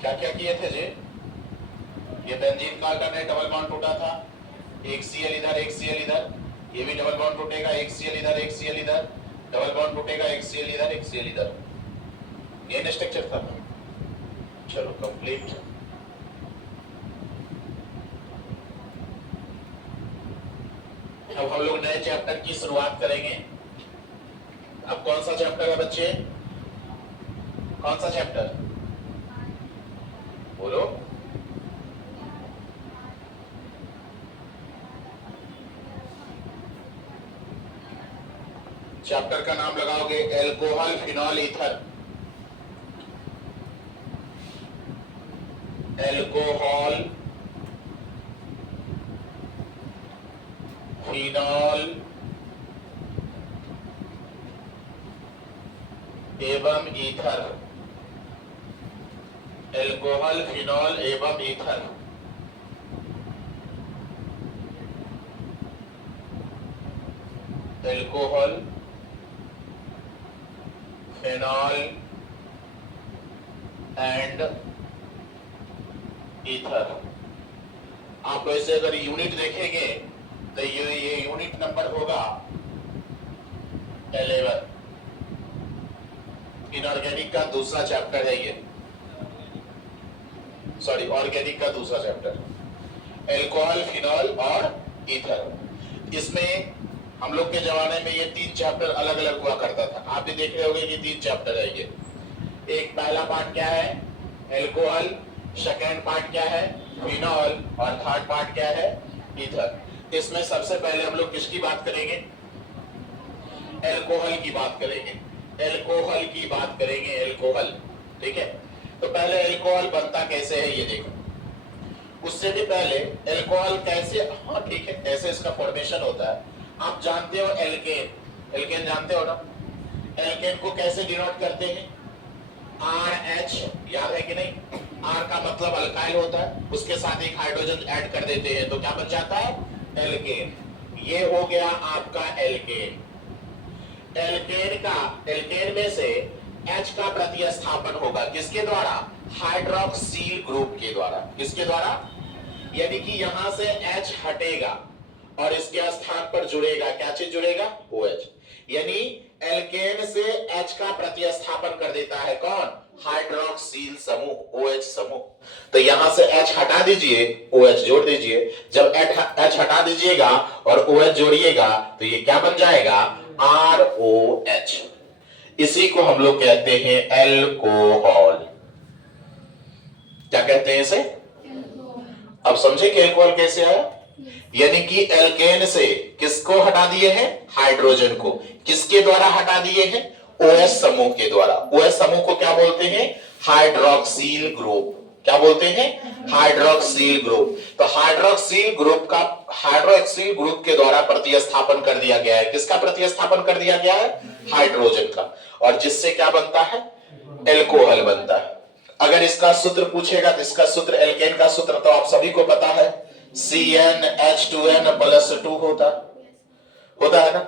क्या क्या किए थे जी? ये बेंजीन का अल्टरनेट डबल बॉन्ड टूटा था, एक Cl इधर एक Cl इधर, ये भी डबल बॉन्ड टूटेगा, एक Cl इधर एक Cl इधर, डबल बॉन्ड टूटेगा, एक Cl इधर एक Cl इधर। ये स्ट्रक्चर था। चलो कंप्लीट। अब हम लोग नए चैप्टर की शुरुआत करेंगे। अब कौन सा चैप्टर है बच्चे? कौन सा चैप्टर बोलो? चैप्टर का नाम लगाओगे alcohol phenol ether. Alcohol phenol एवं ईथर। एल्कोहल फिनॉल एवं ether. Alcohol phenol and ether. आप वैसे अगर यूनिट देखेंगे तो ये यूनिट नंबर होगा 11। इनऑर्गेनिक का दूसरा चैप्टर है ये, सॉरी ऑर्गेनिक का दूसरा चैप्टर, एल्कोहल फिनॉल और ईथर। इसमें हम लोग के जमाने में ये 3 चैप्टर अलग अलग हुआ करता था। आप भी देख रहे होंगे कि 3 चैप्टर है ये। एक पहला पार्ट क्या है? एल्कोहल। सेकेंड पार्ट क्या है? फिनॉल। और थर्ड पार्ट क्या है? ईथर। इसमें सबसे पहले हम लोग किसकी बात करेंगे? एल्कोहल की बात करेंगे। एल्कोहल की बात करेंगे, एल्कोहल। ठीक है, तो पहले एल्कोहल बनता कैसे है ये देखो। उससे भी पहले एल्कोहल कैसे, हाँ ठीक है, ऐसे इसका फॉर्मेशन होता है। आप जानते हो एल्केन, एल्केन जानते हो ना? एल्केन को कैसे डिनोट करते हैं? RH, याद है कि नहीं? R का मतलब अल्काइल होता है, उसके साथ एक हाइड्रोजन ऐड कर देते हैं तो क्या बन जाता है? एल्केन। ये हो गया आपका एल्केन। एल्केन में से H का प्रतिस्थापन होगा किसके द्वारा? हाइड्रोक्सिल ग्रुप के द्वारा। किसके द्वारा? यानी कि यहां से H हटेगा और इसके स्थान पर जुड़ेगा, क्या चीज जुड़ेगा? OH। यानी एल्केन से H का प्रतिस्थापन कर देता है कौन? हाइड्रोक्सिल समूह, OH समूह। तो यहां से H हटा दीजिए, OH जोड़ दीजिए। जब H हटा दीजिएगा और OH जोड़िएगा तो ये क्या बन जाएगा? ROH। इसी को हम लोग कहते हैं एल्कोहल। क्या कहते हैं इसे? अब समझे कि एल्कोहल कैसे आया? यानी कि एल्केन से किसको हटा दिए हैं? हाइड्रोजन को। किसके द्वारा हटा दिए हैं? OH समूह के द्वारा। OH समूह को क्या बोलते हैं? Hydroxyl group. क्या बोलते हैं? Hydroxyl group. तो हाइड्रोक्सिल ग्रुप के द्वारा प्रतिस्थापन कर दिया गया है। किसका प्रतिस्थापन कर दिया गया है? हाइड्रोजन का। और जिससे क्या बनता है? एल्कोहल बनता है। अगर इसका सूत्र पूछेगा तो इसका सूत्र, एल्केन का सूत्र तो आप सभी को पता है, CnH2n+2 होता है ना?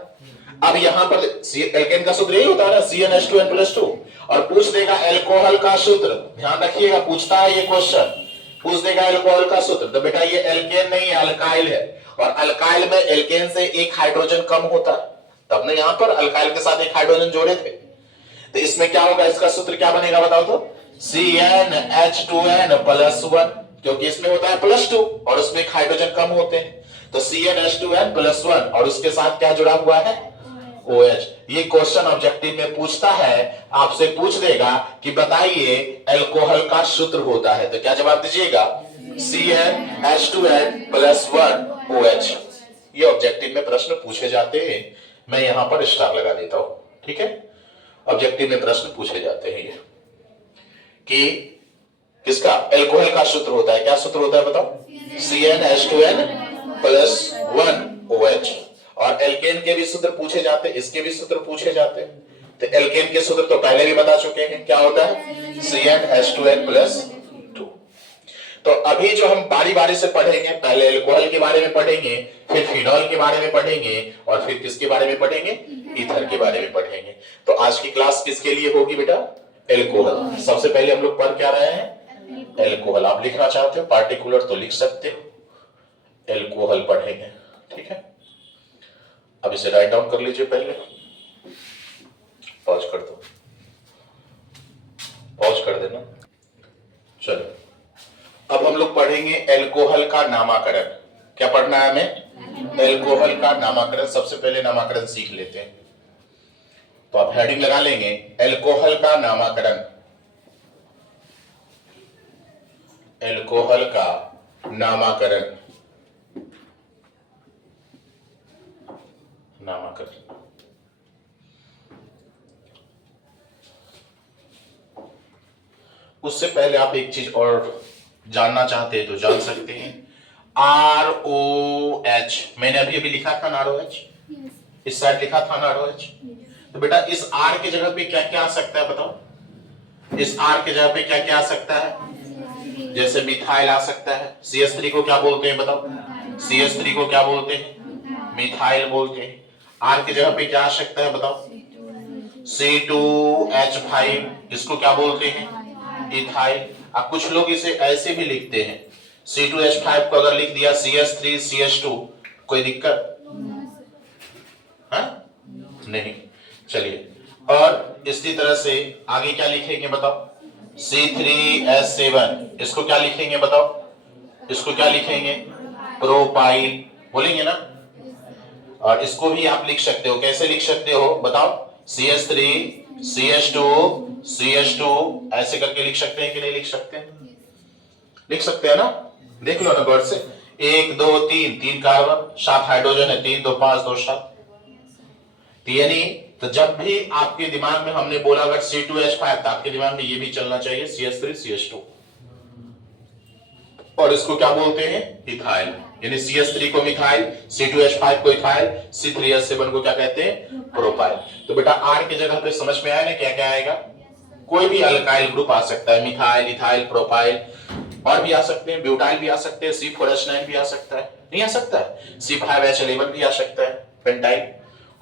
अब यहां पर एल्केन का सूत्र यही होता है ना, CnH2n+2। और पूछ देगा एल्कोहल का सूत्र, ध्यान रखिएगा, पूछता है ये क्वेश्चन, पूछ देगा एल्कोहल का सूत्र, तो बेटा ये एल्केन नहीं है, अल्काइल है। और अल्काइल में एल्केन से एक हाइड्रोजन कम होता है, तब ने यहां पर अल्काइल के साथ एक हाइड्रोजन जोड़े थे। तो इसमें क्या होगा? इसका सूत्र क्या बनेगा बताओ तो? CnH2n+1, क्योंकि इसमें होता है +2 और उसमें एक हाइड्रोजन कम होते हैं। तो CnH2n+1 और उसके साथ क्या जुड़ा हुआ है? OH। ये क्वेश्चन ऑब्जेक्टिव में पूछता है, आपसे पूछ देगा कि बताइए एल्कोहल का सूत्र होता है, तो क्या जवाब दीजिएगा? CnH2n+1OH। ये ऑब्जेक्टिव में प्रश्न पूछे जाते हैं। मैं यहां पर स्टार लगा देता हूं, ठीक है? ऑब्जेक्टिव में प्रश्न पूछे जाते हैं ये कि किसका? एल्कोहल का सूत्र होता है। क्या सूत्र होता है बताओ? CnH2n+1OH। और एल्केन के भी सूत्र पूछे जाते, इसके भी सूत्र पूछे जाते। तो एल्केन के सूत्र तो पहले भी बता चुके हैं, क्या होता है? CnH2n+2। तो अभी जो हम बारी बारी से पढ़ेंगे, पहले एल्कोहल के बारे में पढ़ेंगे, फिर फिनॉल के बारे में पढ़ेंगे, और फिर किसके बारे में पढ़ेंगे? ईथर के बारे में पढ़ेंगे। तो आज की क्लास किसके लिए होगी बेटा? एल्कोहल। सबसे पहले हम लोग पढ़ क्या रहे हैं? एल्कोहल। आप लिखना चाहते हो पार्टिकुलर तो लिख सकते हो, एल्कोहल पढ़ेंगे, ठीक है। अब इसे राइट डाउन कर लीजिए, पहले पॉज कर दो, पॉज कर देना। चलो अब हम लोग पढ़ेंगे एल्कोहल का नामकरण। क्या पढ़ना है हमें? एल्कोहल का नामकरण। सबसे पहले नामकरण सीख लेते हैं, तो आप हेडिंग लगा लेंगे एल्कोहल का नामकरण। एल्कोहल का नामकरण, नामकरण। उससे पहले आप एक चीज और जानना चाहते हैं तो जान सकते हैं। ROH, मैंने अभी अभी लिखा था ना ROH, इस साइड लिखा था ना ROH। तो बेटा इस R की जगह पे क्या क्या आ सकता है बताओ? इस R की जगह पे क्या क्या आ सकता है? जैसे मिथाइल आ सकता है। CH3 को क्या बोलते हैं बताओ? CH3 को क्या बोलते हैं? मिथाइल बोलते हैं। R की जगह पे क्या आ सकता है बताओ? C2H5, इसको क्या बोलते हैं? इथाइल। अब कुछ लोग इसे ऐसे भी लिखते हैं, C2H5 को अगर लिख दिया CH3CH2, कोई दिक्कत? हाँ? नहीं। चलिए और इसी तरह से आगे क्या लिखेंगे बताओ? C3H7, इसको क्या लिखेंगे बताओ? इसको क्या लिखेंगे? प्रोपाइल बोलेंगे ना। और इसको भी आप लिख सकते हो, कैसे लिख सकते हो बताओ? CH3 CH2 CH2 ऐसे करके लिख सकते हैं कि नहीं लिख सकते हैं? लिख सकते हैं ना। देख लो ना गौर से, 1 2 3, 3 कार्बन, 7 हाइड्रोजन है, 3 2 5 2 7। यानी तो जब भी आपके दिमाग में हमने बोला अगर C2H5, तो आपके दिमाग में ये भी चलना चाहिए CH3 CH2। और इसको क्या बोलते हैं? इथाइल। यानी CH3 को मिथाइल, C2H5 को इथाइल, C3H7 को क्या कहते हैं? प्रोपाइल। तो बेटा R की जगह पे समझ में आया ना क्या क्या आएगा? कोई भी अल्काइल ग्रुप आ सकता है, मिथाइल, इथाइल, प्रोपाइल। और भी आ सकते हैं, ब्यूटाइल भी आ सकते हैं, C4H9 भी आ सकता है, नहीं आ सकता है? C5H11 भी आ सकता है, पेंटाइल।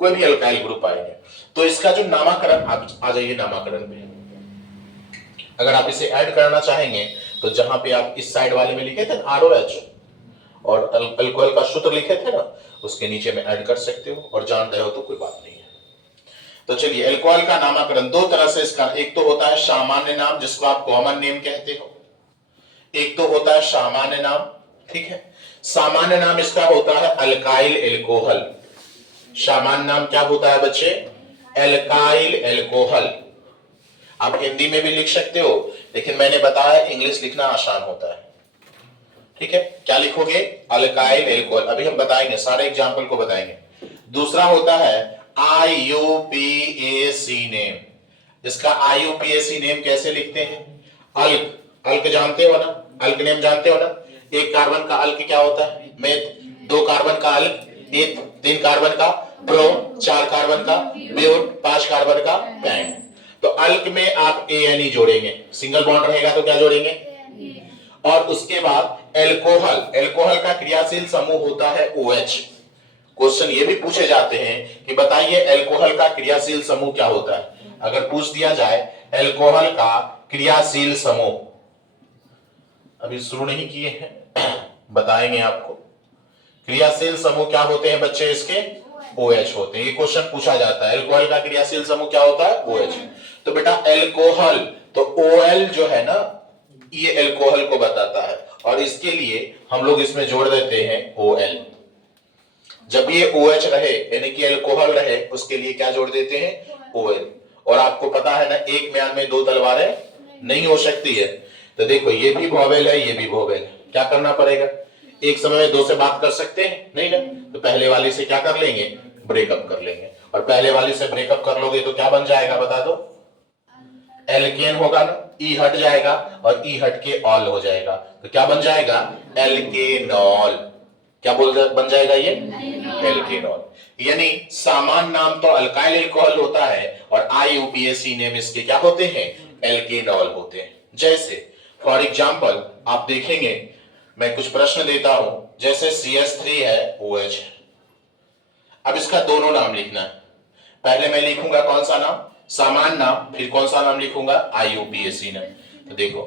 कोई भी अल्काइल ग्रुप आएंगे। तो इसका जो नामकरण, आप आ जाइए नामकरण पे। अगर आप इसे ऐड करना चाहेंगे तो जहां पे आप इस साइड वाले में लिखे थे ROH और अल्कोहल का सूत्र लिखे थे ना, उसके नीचे में ऐड कर सकते हो, और जान रहे हो तो कोई बात नहीं है। तो चलिए अल्कोहल का नामकरण दो तरह से इसका, एक तो होता है सामान्य नाम जिसको आप कॉमन नेम कहते हो, एक तो होता है सामान्य नाम, ठीक है। सामान्य नाम इसका होता है अल्काइल एल्कोहल। सामान्य नाम क्या होता है बच्चे? Alkyl alcohol. आप हिंदी में भी लिख सकते हो, लेकिन मैंने बताया इंग्लिश लिखना आसान होता है, ठीक है। क्या लिखोगे? Alkyl alcohol. अभी हम बताएंगे, सारे एग्जाम्पल को बताएंगे। दूसरा होता है IUPAC नेम। इसका IUPAC नेम कैसे लिखते हैं? अल्क, अल्क जानते हो ना, अल्क नेम जानते हो ना। एक कार्बन का अल्क क्या होता है? मेथ। दो कार्बन का अल्क एथ, 3 कार्बन का प्रो, 4 कार्बन का ब्यूट, 5 कार्बन का पैंट। तो अल्क में आप ANE जोड़ेंगे, सिंगल बॉन्ड रहेगा तो क्या जोड़ेंगे? और उसके बाद एल्कोहल, एल्कोहल का क्रियाशील समूह होता है OH। क्वेश्चन ये भी पूछे जाते हैं कि बताइए एल्कोहल का क्रियाशील समूह क्या होता है। अगर पूछ दिया जाए एल्कोहल का क्रियाशील समूह, अभी शुरू नहीं किए हैं, बताएंगे आपको। क्रियाशील समूह क्या होते हैं बच्चे? इसके OH होते हैं। ये क्वेश्चन पूछा जाता है, एल्कोहल का क्रियाशील समूह क्या होता है? OH। तो बेटा एल्कोहल, तो OL जो है ना, ये एल्कोहल को बताता है, और इसके लिए हम लोग इसमें जोड़ देते हैं OL। जब ये OH रहे यानी कि एल्कोहल रहे, उसके लिए क्या जोड़ देते हैं? OL। और आपको पता है ना, एक म्यान में दो तलवारें नहीं हो सकती है। तो देखो ये भी वोवेल है, ये भी वोवेल है, क्या करना पड़ेगा? एक समय में दो से बात कर सकते हैं नहीं ना, तो पहले वाले से क्या कर लेंगे? ब्रेकअप कर लेंगे। और पहले वाले से ब्रेकअप कर लोगे तो क्या बन जाएगा बता दो? एल्केन होगा ना, ई हट जाएगा और ई हट के ऑल हो जाएगा, तो क्या बन जाएगा? एल्केनॉल। क्या बन जाएगा ये? एल्केनॉल। यानी सामान्य नाम तो अल्काइल एल्कोहल होता है, और IUPAC नेम इसके क्या होते हैं? एल्केनॉल होते हैं। जैसे फॉर एग्जांपल आप देखेंगे, मैं कुछ प्रश्न देता हूं, जैसे CH3 है, OH है। अब इसका दोनों नाम लिखना है। पहले मैं लिखूंगा कौन सा नाम? सामान्य नाम, फिर कौन सा नाम लिखूंगा? IUPAC नाम। तो देखो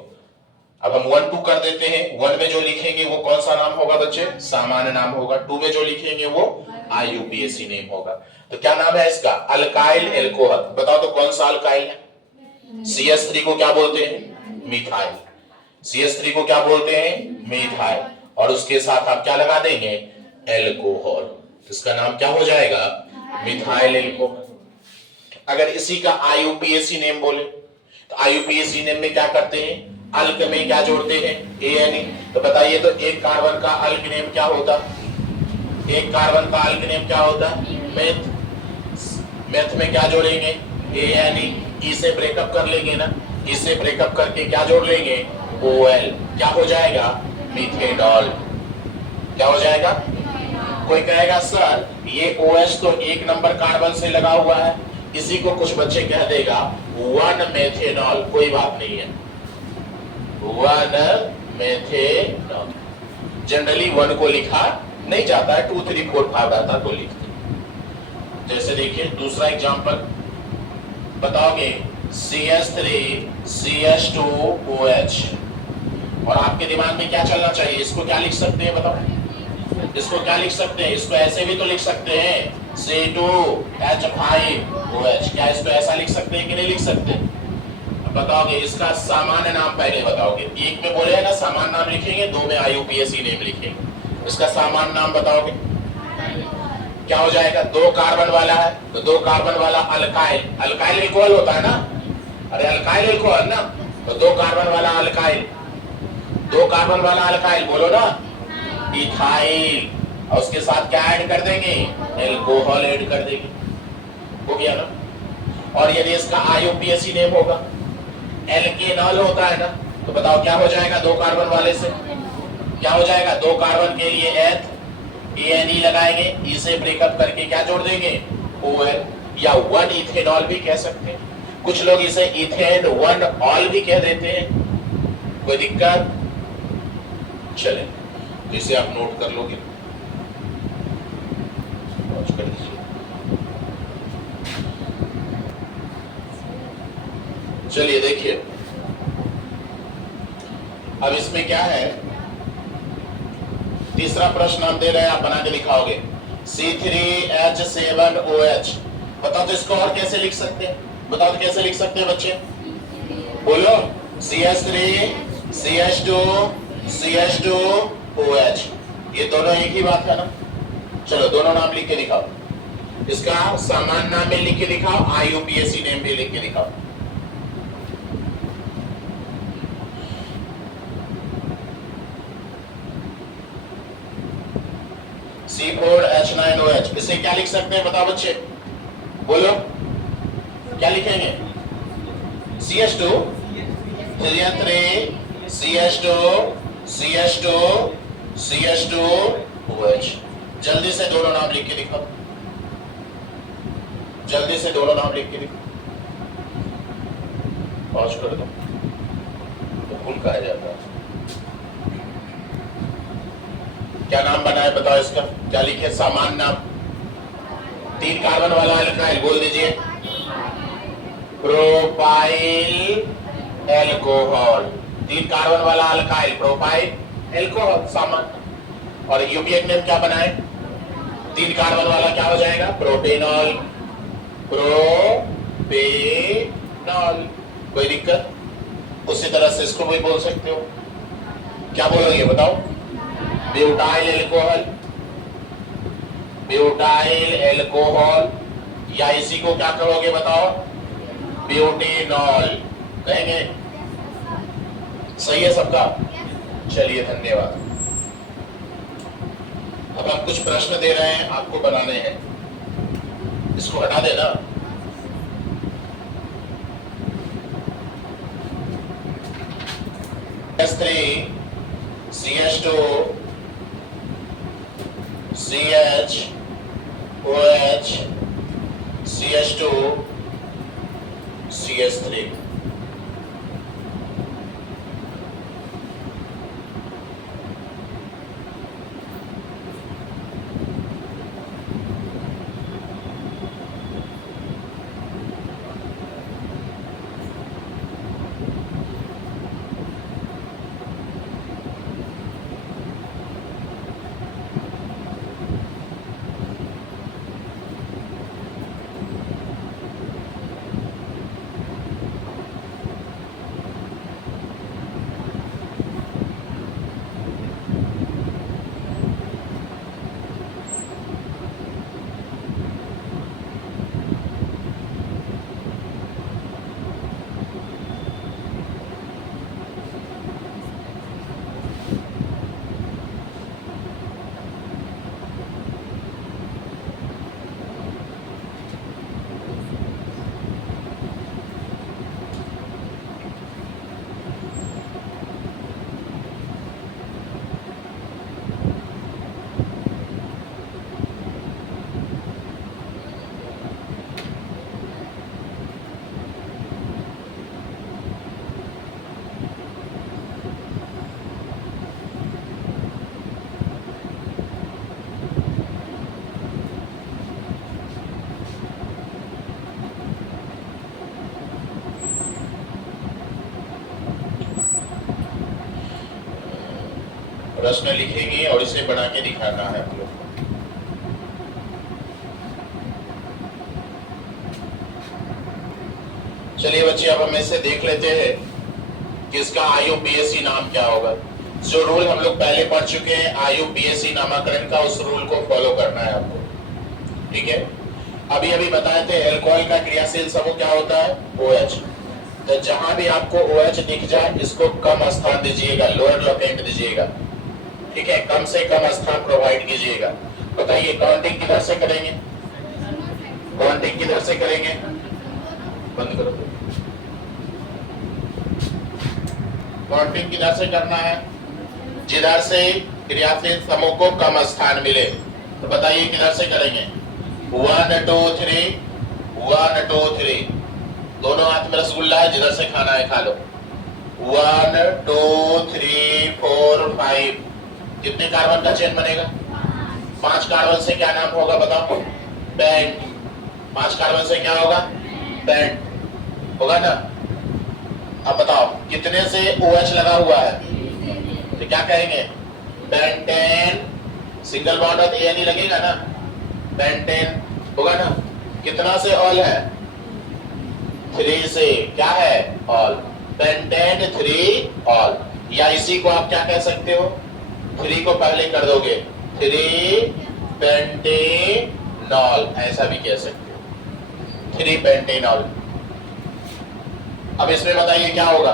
अब हम 1 2 कर देते हैं। 1 में जो लिखेंगे वो कौन सा नाम होगा बच्चे? सामान्य नाम होगा। 2 में जो लिखेंगे वो IUPAC नेम होगा। तो क्या नाम है इसका? Alkyl alcohol. बताओ तो कौन सा अल्काइल है? CH3 को क्या बोलते हैं? मिथाइल। CH3 को क्या बोलते हैं? मिथाइल। और उसके साथ आप क्या लगा देंगे? एल्कोहल। इसका नाम क्या हो जाएगा? Methyl alcohol. अगर इसी का IUPAC नेम बोले तो IUPAC नेम में क्या करते हैं? अल्क में क्या जोड़ते हैं? ANE। तो बताइए तो एक कार्बन का अल्क नेम क्या होता? एक कार्बन का अल्क नेम क्या होता? मेथ। मेथ में क्या जोड़ेंगे? ANE। ई से ब्रेकअप कर लेंगे ना, ई से ब्रेकअप करके क्या जोड़ लेंगे? OL। क्या हो जाएगा? मिथेनॉल। क्या हो जाएगा? कोई कहेगा सर ये OH तो एक नंबर कार्बन से लगा हुआ है, इसी को कुछ बच्चे कह देगा 1 मेथेनॉल। कोई बात नहीं है, 1 मेथेनॉल। जनरली 1 को लिखा नहीं जाता है, 2 3 4 5 आता तो लिखते। जैसे देखिए दूसरा एग्जांपल बताओगे, CH3 CH2OH। और आपके दिमाग में क्या चलना चाहिए? इसको क्या लिख सकते हैं बताओ? इसको क्या लिख सकते हैं? इसको ऐसे भी तो लिख सकते हैं, C2H5OH। क्या इसको ऐसा लिख सकते हैं कि नहीं लिख सकते? बताओगे इसका सामान्य नाम पहले बताओगे। एक में बोले ना सामान्य नाम लिखेंगे, 2 में IUPAC नेम लिखेंगे। इसका सामान्य नाम बताओगे क्या हो जाएगा? 2 कार्बन वाला है तो 2 कार्बन वाला अल्काइल। अल्काइल एल्कोहल होता है ना, अरे अल्काइल एल्कोहल ना, तो 2 कार्बन वाला अल्काइल। 2 कार्बन वाला अल्काइल बोलो ना, इथाइल। और उसके साथ क्या ऐड कर देंगे? एल्कोहल ऐड कर देंगे। हो गया ना। और यदि इसका IUPAC नेम होगा, एल्केनॉल होता है ना, तो बताओ क्या हो जाएगा? 2 कार्बन वाले से क्या हो जाएगा? 2 कार्बन के लिए एथ, ANE लगाएंगे, ई से ब्रेकअप करके क्या जोड़ देंगे? OL। या 1 इथेनॉल भी कह सकते हैं। कुछ लोग इसे इथेन 1 ऑल भी कह देते हैं। कोई दिक्कत? चले तो इसे आप नोट कर लोगे। कर दीजिए। चलिए देखिए अब इसमें क्या है, तीसरा प्रश्न हम दे रहे हैं, आप बना के लिखाओगे C3H7OH। बताओ तो इसको और कैसे लिख सकते हैं? बताओ तो कैसे लिख सकते हैं बच्चे? बोलो। CH3 CH2 CH2OH। ये दोनों एक ही बात है ना। चलो दोनों नाम लिख के दिखाओ। इसका सामान्य नाम भी लिख के दिखाओ, IUPAC नेम भी लिख के दिखाओ। C4H9OH। इसे क्या लिख सकते हैं बताओ बच्चे? बोलो क्या लिखेंगे? CH2 CH3 CH2 CH2 CH2OH। जल्दी से दोनों नाम लिख के दिखाओ, जल्दी से दोनों नाम लिख के दिखाओ। पॉज कर दो तो भूल कहा जाता है। क्या नाम बनाए बताओ इसका? क्या लिखे सामान्य नाम? 3 कार्बन वाला अल्काइल बोल दीजिए, प्रोपाइल एल्कोहल। 3 कार्बन वाला अल्काइल प्रोपाइल एल्कोहल सामान्य। और यूपीएक नेम क्या बनाए? 3 कार्बन वाला क्या हो जाएगा? प्रोपेनॉल। प्रोपेनॉल। कोई दिक्कत? उसी तरह से इसको भी बोल सकते हो। क्या बोलोगे बताओ? Butyl alcohol, butyl alcohol. या इसी को क्या कहोगे बताओ? ब्यूटेनॉल कहेंगे। सही है सबका? चलिए धन्यवाद। अब हम कुछ प्रश्न दे रहे हैं, आपको बनाने हैं। इसको हटा देना। CH3 CH2 CH OH CH2 CH3। प्रश्न लिखेंगे और इसे बना के दिखाना है आप लोग को। चलिए बच्चे, अब हम इसे देख लेते हैं कि इसका IUPAC नाम क्या होगा। जो रूल हम लोग पहले पढ़ चुके हैं IUPAC नामकरण का, उस रूल को फॉलो करना है आपको, ठीक है। अभी अभी बताए थे एल्कोहल का क्रियाशील समूह क्या होता है, OH। तो जहां भी आपको OH दिख जाए इसको कम स्थान दीजिएगा, लोअर लोकेंट दीजिएगा, ठीक है, कम से कम स्थान प्रोवाइड कीजिएगा। बताइए काउंटिंग किधर से करेंगे, काउंटिंग किधर से करेंगे, बंद करो। काउंटिंग किधर से करना है, जिधर से क्रियाशील समूह को कम स्थान मिले। तो बताइए किधर से करेंगे, 1 2 3, 1 2 3। दोनों हाथ में रसगुल्ला है, जिधर से खाना है खा लो। 1 2 3 4 5। कितने कार्बन का चेन बनेगा, 5 कार्बन से क्या नाम होगा बताओ, पेंट। 5 कार्बन से क्या होगा, पेंट होगा ना। अब बताओ कितने से OH लगा हुआ है, तो क्या कहेंगे, पेंटेन। सिंगल बॉन्ड और ANE लगेगा ना, पेंटेन होगा ना। कितना से ऑल है, 3 से, क्या है, ऑल, पेंटेन 3 ऑल। या इसी को आप क्या कह सकते हो, 3 को पहले कर दोगे, 3 पेंटेनॉल, ऐसा भी कह सकते हो, 3 पेंटेनॉल। अब इसमें बताइए क्या होगा,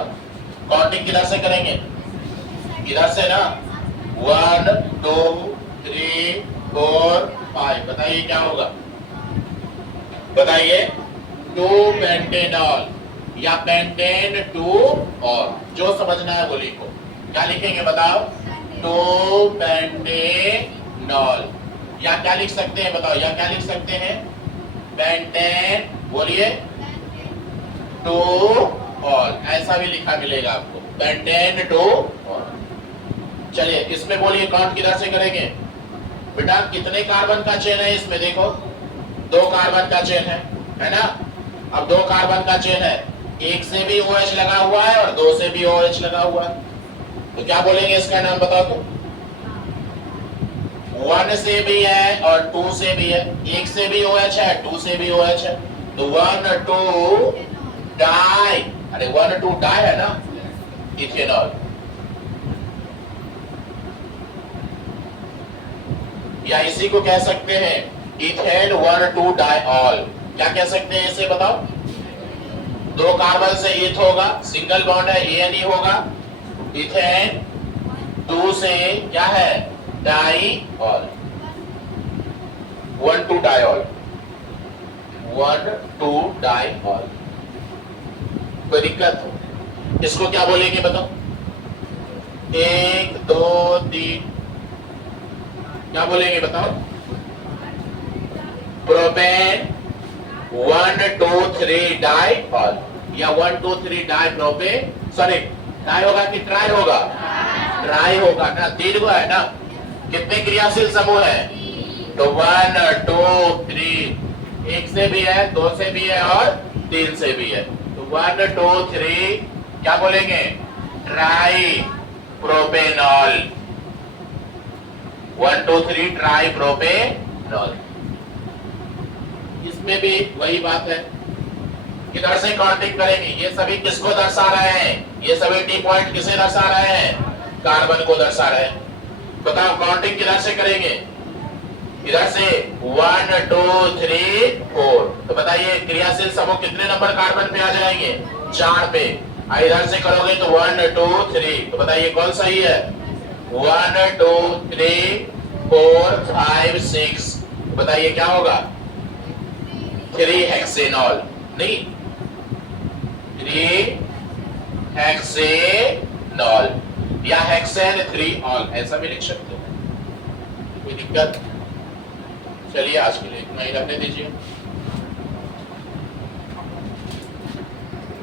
काउंटिंग किधर से करेंगे, इधर से ना, 1 2 3 4 5। बताइए क्या होगा, बताइए 2 पेंटेनॉल या पेंटेन 2 और, जो समझना है वो लिखो। क्या लिखेंगे बताओ, 2 पेंटेनॉल। या क्या लिख सकते हैं बताओ, या क्या लिख सकते हैं, पेंटेन, बोलिए 2 और, ऐसा भी लिखा मिलेगा आपको, पेंटेन 2 और। चलिए इसमें बोलिए काउंट किधर से करेंगे बेटा, कितने कार्बन का चेन है इसमें, देखो 2 कार्बन का चेन है ना। अब 2 कार्बन का चेन है, एक से भी OH लगा हुआ है और 2 से भी OH लगा हुआ है, तो क्या बोलेंगे इसका नाम बताओ तो। 1 से भी है और 2 से भी है, एक से भी OH है 2 से भी OH है, तो 1 2 डाई, अरे 1 2 डाई है ना, इथेनॉल। या इसी को कह सकते हैं इथेन 1 2 डाइऑल। क्या कह सकते हैं इसे बताओ, 2 कार्बन से इथ होगा, सिंगल बॉन्ड है, ANE होगा, इथेन 2 से क्या है, डाइऑल, 1 2 डाइऑल, 1 2 डाइऑल। कोई दिक्कत हो, इसको क्या बोलेंगे बताओ, 1 2 3, क्या बोलेंगे बताओ, प्रोपेन 1 2 3 डाइऑल, या 1 2 3 डाई प्रोपेन, सॉरी डाई होगा कि ट्राई होगा, ट्राई होगा ना, 3 को है ना। कितने क्रियाशील समूह है, तो 1 2 3, एक से भी है, 2 से भी है और 3 से भी है, तो 1 2 3 क्या बोलेंगे, ट्राई प्रोपेनॉल, 1 2 3 ट्राई प्रोपेनॉल। इसमें भी वही बात है, किधर से काउंटिंग करेंगे, ये सभी किसको दर्शा रहे हैं, ये सभी टी पॉइंट किसे दर्शा रहे हैं, कार्बन को दर्शा रहे हैं। बताओ काउंटिंग किधर से करेंगे, इधर से 1 2 3 4। तो बताइए क्रियाशील समूह कितने नंबर कार्बन पे आ जाएंगे, 4 पे। इधर से करोगे तो 1 2 3, तो बताइए कौन सही है, 1 2 3 4 5 6। बताइए क्या होगा, 3 हेक्सेनॉल, नहीं 3 हेक्सेनॉल या हेक्सेन 3 ऑल, ऐसा भी लिख सकते हो, कोई दिक्कत। चलिए आज के लिए इतना ही रखने दीजिए।